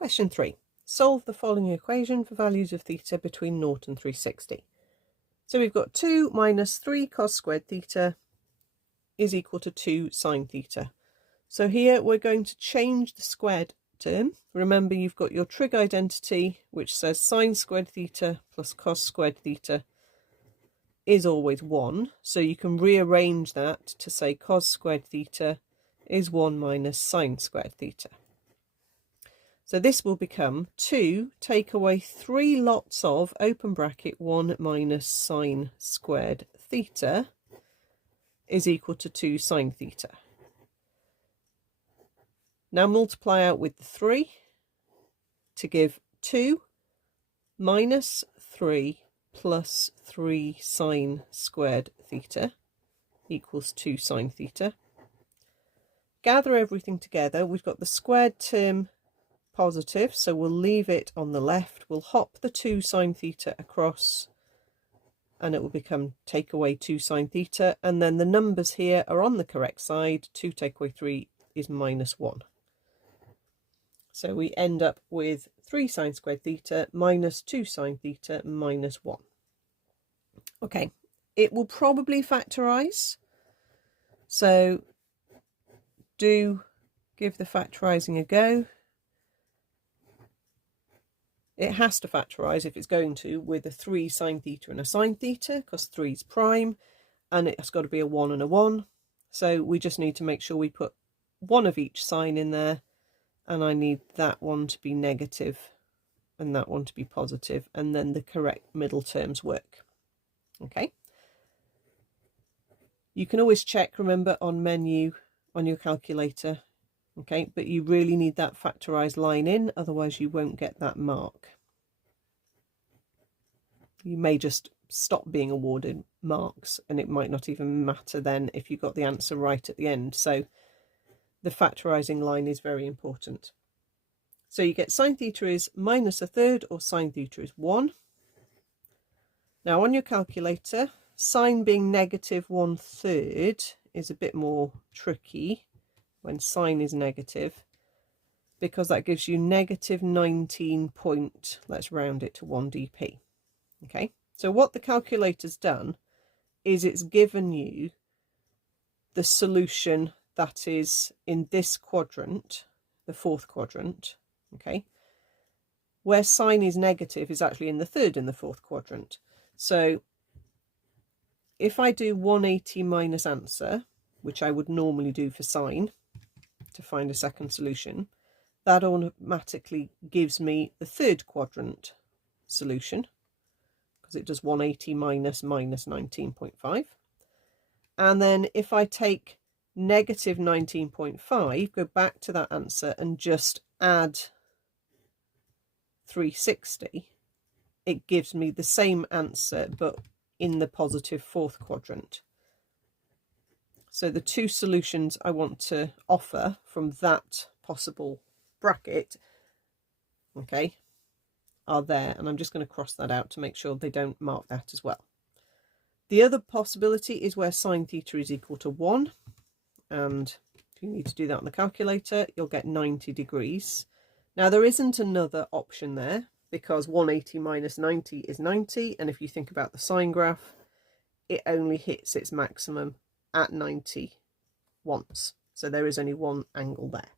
Question 3. Solve the following equation for values of theta between 0 and 360. So we've got 2 minus 3 cos squared theta is equal to 2 sine theta. So here we're going to change the squared term. Remember, you've got your trig identity, which says sine squared theta plus cos squared theta is always 1. So you can rearrange that to say cos squared theta is 1 minus sine squared theta. So this will become 2 take away 3 lots of, open bracket, 1 minus sine squared theta is equal to 2 sine theta. Now multiply out with the 3 to give 2 minus 3 plus 3 sine squared theta equals 2 sine theta. Gather everything together. We've got the squared term positive, so we'll leave it on the left. We'll hop the 2 sine theta across and it will become take away 2 sine theta, and then the numbers here are on the correct side. 2 take away 3 is minus 1. So we end up with 3 sine squared theta minus 2 sine theta minus 1. Okay, it will probably factorise, so do give the factorising a go. It has to factorise, if it's going to, with a 3 sine theta and a sine theta, because 3 is prime, and it's got to be a 1 and a 1. So we just need to make sure we put one of each sign in there, and I need that one to be negative and that one to be positive, and then the correct middle terms work. Okay. You can always check, remember, on menu on your calculator. Okay, but you really need that factorised line in, otherwise you won't get that mark. You may just stop being awarded marks, and it might not even matter then if you got the answer right at the end. So the factorising line is very important. So you get sine theta is minus a third, or sine theta is 1. Now on your calculator, sine being negative 1/3 is a bit more tricky when sine is negative, because that gives you negative 19 point, let's round it to 1 dp. Okay, so what the calculator's done is it's given you the solution that is in this quadrant, the fourth quadrant. Okay, where sine is negative is actually in the third and the fourth quadrant. So if I do 180 minus answer, which I would normally do for sine to find a second solution, that automatically gives me the third quadrant solution, because it does 180 minus 19.5. And then if I take negative 19.5, go back to that answer and just add 360, it gives me the same answer but in the positive fourth quadrant. So the two solutions I want to offer from that possible bracket, okay, are there, and I'm just going to cross that out to make sure they don't mark that as well. The other possibility is where sine theta is equal to 1, and if you need to do that on the calculator, you'll get 90 degrees. Now there isn't another option there, because 180 minus 90 is 90, and if you think about the sine graph, it only hits its maximum at 90 once, so there is only one angle there.